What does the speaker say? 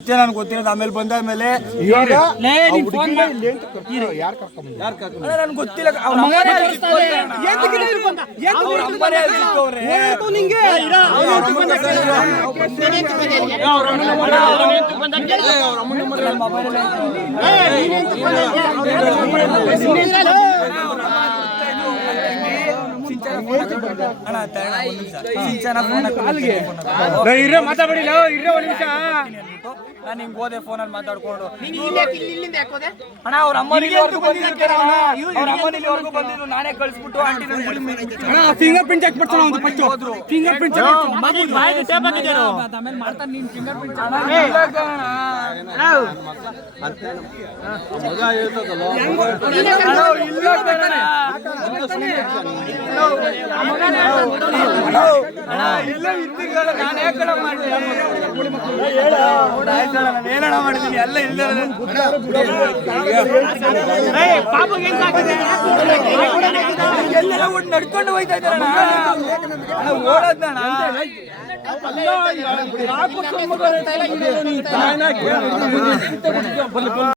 ನಾನು ಗೊತ್ತಿರೋದು ಆಮೇಲೆ ಬಂದಾದ್ಮೇಲೆ ನನ್ಗೆ ಗೊತ್ತಿಲ್ಲ. ಮಾತಾಡಿ ನಾನು ಹಿಂಗ್ ಹೋದೆ ಫೋನಲ್ಲಿ ಮಾತಾಡ್ಕೊಂಡು ಅಣ್ಣ ಅವ್ರ ಅಮ್ಮನಿವರೆಗೂ ಬಂದಿದ್ರು. ನಾನೇ ಕಳಿಸ್ಬಿಟ್ಟು ಆಂಟಿ ಫಿಂಗರ್ ಪ್ರಿಂಟ್ ಚೆಕ್ ಮಾಡ್ತಾನೆ ಒಂದು ಫಸ್ಟ್ ಫಿಂಗರ್ ಪ್ರಿಂಟ್ ಆಮೇಲೆ ಮಾಡ್ತಾನೆ. ನೀನ್ ಫಿಂಗರ್ ಪ್ರಿಂಟ್ ಹೇಳೋಣ ಮಾಡಿದೀನಿ ಎಲ್ಲ ಇಲ್ಲ ನಡ್ಕೊಂಡು ಹೋಯ್ತಾ ಇದ್ದಾರಣ ಓಡೋದಣ್ಣ.